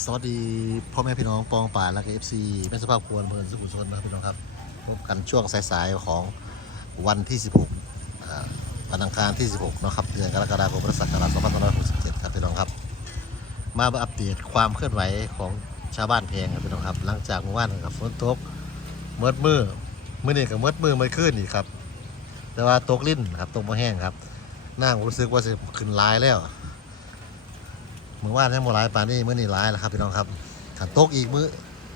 สวัสดีพ่อแม่พี่น้องปองป่าและก็เอฟซีแม่สภาพควรเพลินสุขุมชนนะครับพี่น้องครับพบกันช่วงสายๆของวันที่ 16อ่าวันอังคารที่ 16นะครับเดือนกรกฎาคมพุทธศักราช2567 ครับพี่น้องครับ มาอัปเดตความเคลื่อนไหวของชาวบ้านเพงครับพี่น้องครับ หลังจากเมื่อวานกับฝนตกเมื่อมือเมื่อนี่กับเมื่อมือไม่ขึ้นอีกครับ แต่ว่าตกลิ้นครับตกมาแห้งครับนั่งรู้สึกว่าจะขึ้นลายแล้ว มื่อวานยังโมร้ายปานนี้เมื่อนี่ร้ายแล้วครับพี่น้องครับขันตกอีกมือ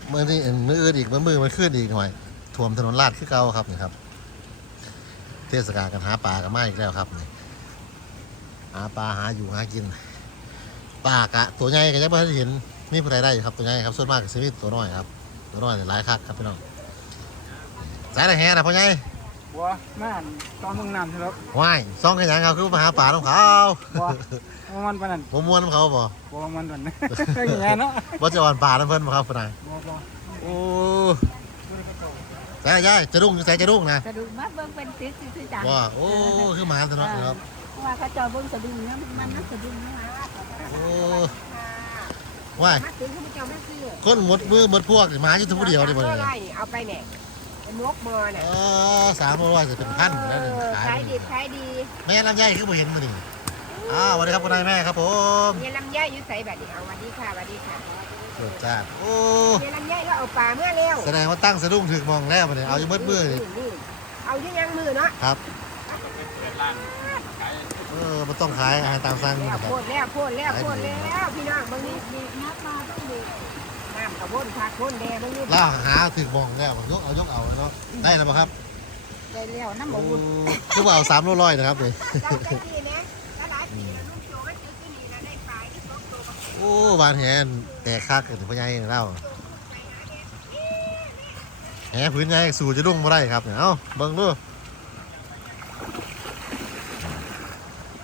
เมื่อนี่มืออื่นอีกมือมือมันขึ้นอีกหน่อยท่วมถนนลาดขึ้นเก่าครับนี่ครับ เทศกาลกันหาปลากันมาอีกแล้วครับนี่หาปลาหาอยู่หากินปลากะตัวใหญ่ก็ยังไม่เห็นมีผู้ใดได้ครับตัวใหญ่ครับส่วนมากก็ซื้อตัวน้อยครับตัวน้อยเนี่ยหลายคักครับพี่น้องสายตะแห่นะพ่อใหญ่ บัวแม่นตอนมึงน้ำใช่แล้วว่ายซ่องกันยังเขาคือมาหาปลาของเขาบัวบัวมันปานนั้นผมม้วนของเขาบ่บัวมันปานนั้นก็อย่างเงี้ยเนาะว่าจะอ่อนปลาน้ำเพิ่นบ่ครับพ่อนายบัวบัวโอ้ใส่ยายจะรุ่งใส่จะรุ่งนะสะดุ้งมาเบิ่งเป็นติดสิจังว่าโอ้คือหมาตัวเนาะครับเพราะว่าเขาเจอเบิ่งสะดุ้งเนี่ยมันมันสะดุ้งนะโอ้ว่ายมาถึงเขาไม่เจ้าไม่ซื้อคนหมดมือหมดพวกนี่หมาอยู่ตัวผู้เดียวนี่บ่เท่าเนี่ยไหร่เอาไปเนี่ยเป็ นมกมอเอเนี่ยอสามร้อยจะเป็นพันแล้วเนี่ยขาขายยดีขายดีแม่ลำไยคือบ่เห็นมานี่อ้าวสวัสดีครับคุณนายแม่ครับผมเยลำไยอยู่ใส่แบบนี้เอาวันนี้ค่ะวันนี้ค่ะเกิดจ้าโอ้เยลำไยแล้วเอาปลาเมื่อเร็วแสดงว่าตั้งสะดุ้งถึกมองแล้วมาเนี่ยเอาอยู่มืดมือนี่นี่เอาอยู่ยังมือเนาะครับเออมันต้องขายอาหารตามสั่งแล้วนะครับโคตรแล้วโคตรแล้วโคตรแล้วพี่น้องบางนี้เด็กนับมาต้องเด็ กน้ำกระวนผักวนแดงบางนี้ล่าหาถึกมองแล้วยกเอายกเอาเนาะได้แล้วป่ครับได้แล้วน้ำหโอ้มูคือว่าเอาสามโลร้อยนะครับเลยเราใจดีนะถ้าหลายวลูกโจก็ซื้อที่นี่แล้วได้ปลาที่สองตัวโอ้บานแหนแต่คักกันพ่อใหญ่เล่าแหพื้นใหญ่สู่จะดุ้งมาได้ครับเนี่ยเอ้าเบิ่งดู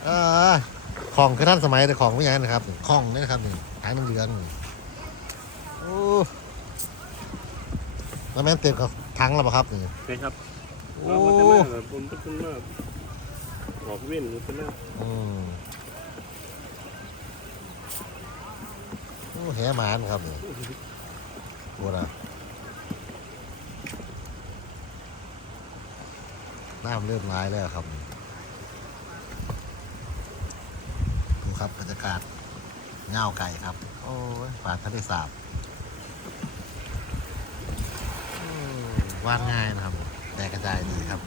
เออของคือท่านสมัยแต่ของไม่ใหญ่นะครับ ของนี่นะครับนี่หางน้ำเดือน โอ้แล้วแม่นเต็มกับถังแล้วเปล่ะครับนี่ใช่ครับโอ้เราก็จะมาแบบผมก็จะมาออกเว้นหรือเป็นหน้าอืมโอ้แหหมานครับนี่โอ้นะน้ำเริ่มร้ายแล้วครับดูครับบรรยากาศเงาไก่ครับ โอ้ยป่าทะเลสาบอืม วาดง่ายนะครับ แต่กระจายดีครับ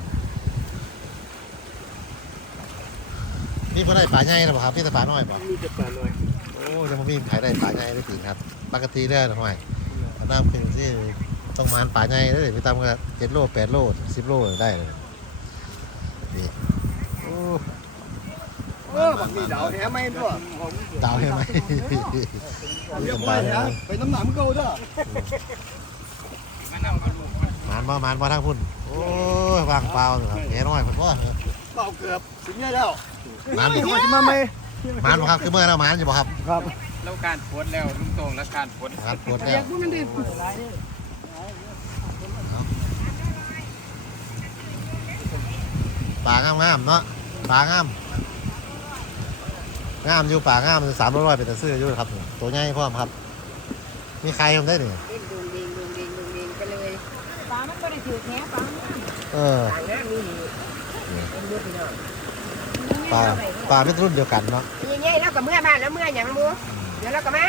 นี่เพื่อได้ปลาใหญ่หรือเปล่าครับพี่แต่ปลาน้อยเปล่ามีจะปลาหน่อยโอ้ยังไม่มีขายได้ปลาใหญ่ได้ปีครับ ปกติได้หรือไม่น้ำเป็นที่ต้องมานปลาใหญ่ได้ไปตามกันเจ็ดโลแปดโลสิบโลได้เลยนี่โอ้เออบักนี่ดาวแหไม่ด้วยดาวเห็นไหมเรียบร้อยแล้วไปน้ำหนามเก่าเด้อมานมามานมาทางพุ่นโอ้ยวางเปล่าเลยครับแค่น้อยผมว่าเปล่าเกือบถึงได้แล้วมานนี่มาจะมาไหมมานบ่ครับคือเมื่อเรามานอยู่บ่ครับครับแล้วการโพสต์แล้วลุงตรงแล้วการโพสต์ครับปวดอแล้ยาวกพูดมันดิปลางามงามๆเนาะปลางามงามอยู่ปลางามสามร้อยเป็นตะซื้ออยู่ครับ ตัวใหญ่พร้อมครับ มีใครทำได้หนึ่เล่นดุงดิงดุงดิงดุงดิงกันเลย ป ลามันก็ได้ถือแค่ปลาเออต่างหน้ามีเป็นมุดพี่น้องปลาปลาเป็นรุ่นเดียวกันเนาะยังไงแล้วก็เมื่อบ้านแล้วเมื่ออย่างมูเดี๋ยวเราก็มา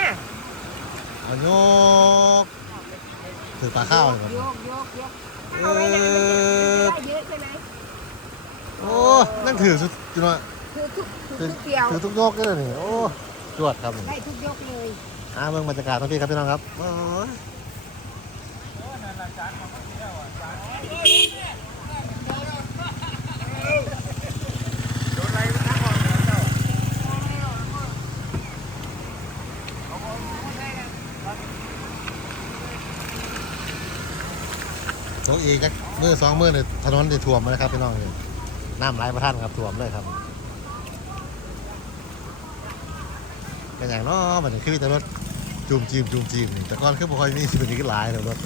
เอาโยกถือปลาข้าวเลยครับโยกโยกโยกเอาไว้นะมันจะได้เยอะใช่ไหมโอ้นั่นถือสุดจุดว่าคือทุกคือทุกเดียวถือทุกโยกเลยนี่โอ้จวดครับได้ทุกยกเลยอ่าเมืองบรรยากาศทั้งพี่ครับพี่น้องครับโอ้ย ตกอีกจักมือสองมือเนี่ยถนนจะท่วมเลยครับพี่น้องเนี่น้ำไหลประท่านครับท่วมเลยครับเป็นอย่างน้อมันนี่คือมีแต่รถจูมจีมจูมจีมนี่แต่ก่อนคือบ่ค่อยมีสิเป็นนี้ก็หลายแล้วรถ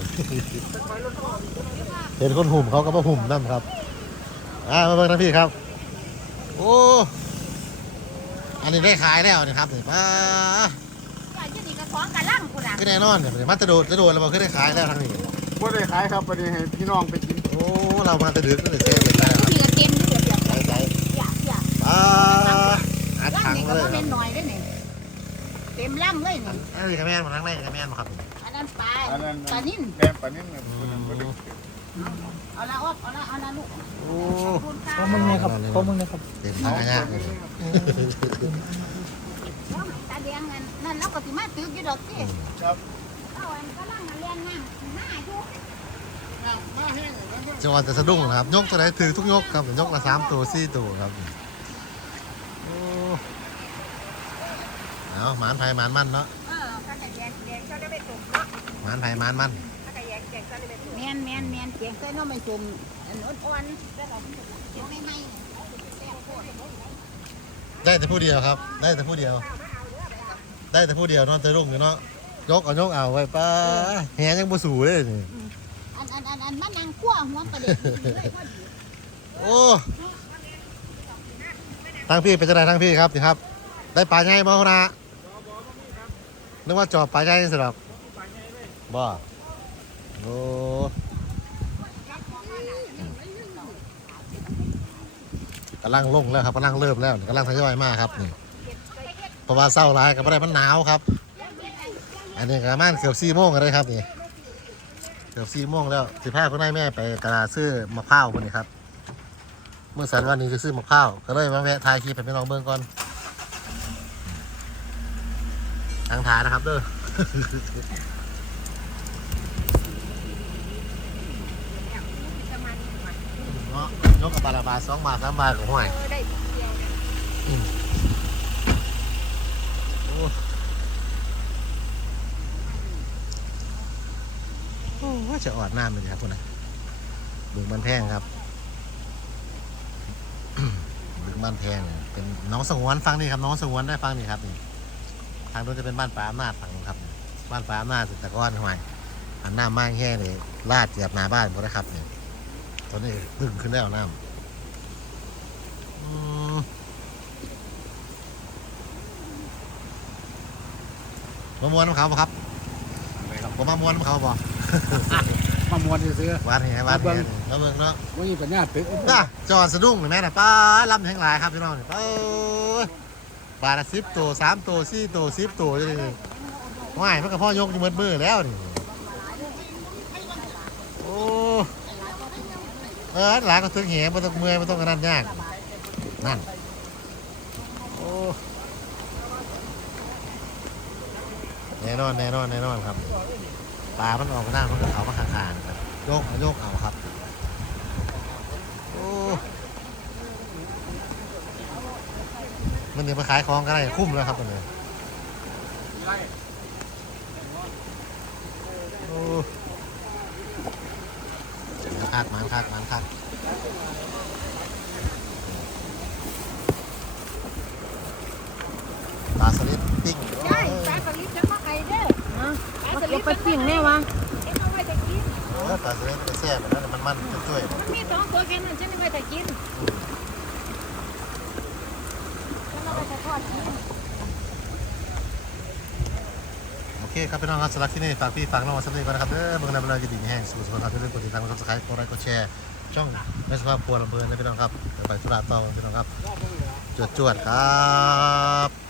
เห็นคนหุ่มเขาก็มาหุ่มนั่นครับ อ่ามาเบิ่งนะพี่ครับ โอ้ อันนี้ได้ขายแล้วนี่ครับนี่ป้าว่าจะนี่ก็ท้องกะล่ำกูนก็แน่นอนเนี่ยมาจะโดดจะโดดเราบอกขึ้นได้ขายแล้วทางนี้ บ่ได้ขายครับวันนี้ให้พี่น้องไปกินโอ้ เรามาจะดึกนั่นเลยเสียเด็ดแล้วพี่ก็เต็มเดือดเดือดใส่ใส่อยากอยากอ่าอัดล่ำถังนี่มาก็เลยบ่เป็นหน่อยได้นี่เต็มล่ำเลยนี่อันนี้กระแมนมาทั้งในกระแมนมาครับ อันนั้นปลาอันนั้นปลานิ่นแดงปลานิ่มเนี่ยบ่ได้บ่ได้เอาละออกเอาละเอาละลูกโอ้คุณค่ะพอมึงเนี่ยครับพอมึงเนี่ยครับเต็มทายากเลยแล้วตาแดงนั่นเราก็สิมาตึกอยู่ดอกสิครับเอาอันก็ล่างมาเรียนน้ำหน้าอยู่มาแห้งแล้วก็จังหวัดจะสะดุ้งครับ ยกตัวไหนถือทุกยกครับ ยกละสามตัวสี่ตัวครับโอ้เอาหมานไผ่หมานมันเนาะเออถ้าจะแยกแยกก็ได้ไปส่งเนาะหมานไผ่หมานมัน ถ้าจะแยกแยกก็ได้ไปส่งแมนแมนแมนเสียงเส้นน้องไม่สุ่มอันอ่อนๆแล้วเราเสียงไม่ไหม้ได้แต่ผู้เดียวครับ ได้แต่ผู้เดียว ได้แต่ผู้เดียวนอนจะรุ่งอยู่เนาะยกเอายกเอาไว้ป้าแหยังบ่สูเลยนี่อันอันอันอันมันนางขั้วหัวประเด็นเลยพอดีโอ้ทางพี่เป็นจะได้ทางพี่ครับสิครับ ได้ปลาใหญ่บ่นะนึกว่าจอบปลาใหญ่สิหรอกบ่ โอ้กำลังลงแล้วครับกำลังเริ่มแล้วกำลังทยอยมากครับนี่เพราะว่าเศร้าร้ายกับอะไรมันหนาวครับ อันนี้ก็ประมาณเกือบสี่โมงกันเลยครับนี่เกือบสี่โมงแล้วสิพาคุณนายแม่ไปกระดาษซื้อมะพร้าวคนนี้ครับ เมื่อสันวันนี้จะซื้อมะพร้าวก็เลยมาแวะถ่ายคลิปให้พี่น้องเบิ่งก่อนทางถ่ายนะครับเด้อ เนาะยกกับบาทละบาสองบาทสามบาทของห่วยเออได้ทีเดียวเนี่ยโอ้โอ้ว่าจะออดน้ำเลยครับคุณนะบึงมันแพงครับบึงบ้านแพงเป็นน้องสงวนฟังนี่ครับน้องสงวนได้ฟังนี่ครับนี่ทางโน้นจะเป็นบ้านป่าอำนาจฝั่งนู้นครับ บ้านป่าอำนาจแต่ก้อนห่วยอันหน้ำมากแค่เลยลาดเหยียบนาบ้านหมดนะครับเนี่ย ตอนนี้ตึงขึ้นแล้วน้ำอืมมามวนของเขาปะครับผมมามวนของเขาปะมามวนซื้อวานเห็นวานเห็นแล้วเบิ่งเนาะๆว่ามีปัญญาตึกจ้าจอดสะดุ้งเห็นไหมน่ะป้าลำแห่งหลายครับพี่น้องนี่ป้าบาทละสิบตัวสามตัวสี่ตัวสิบตัวจะได้ว่ายมันกับพ่อยกอยู่มือมือแล้วนี่โอ้ เออหลายก็ถึงเหวไม่ต้องเมื่อยไม่ต้องกระนั่นยากนั่นโอ้แน่นอนแน่นอนแน่นอนครับปลามันออกมาหน้ามันก็เขามาคางๆครับโยกเอาโยกเอาครับโอ้มันเดี๋ยวมาขายของกันได้คุ้มแล้วครับตอนนี้โอ้ คักมันคักมันคักปลาสลิดปิ้งใช่ปลาสลิดจะมาไก่เด้อปลาสลิดไปปิ้งแน่วะเอ็งเอาไว้จะกินเออปลาสลิดไปแซ่บแบบนั้นมันมันๆช่วยมันมีสองตัวแค่นั้นฉันเอาไว้จะกินฉันเอาไว้จะทอดกิน โอ เคครับพี่น้องครับสำหรับที่นี่ฝากพี่ฝากน้องมาสักนิดก่อนนะครับเด้อเมืองนำเวลาจะดีมีแห้งสู่สุขภาพที่เรื่องกดติดตามกดซับสไครต์กดไลค์กดแชร์ช่องไม่สภาพครัวลำเพลินนะพี่น้องครับเดี๋ยวไปสุราต่อพี่น้องครับจวดจวดครับ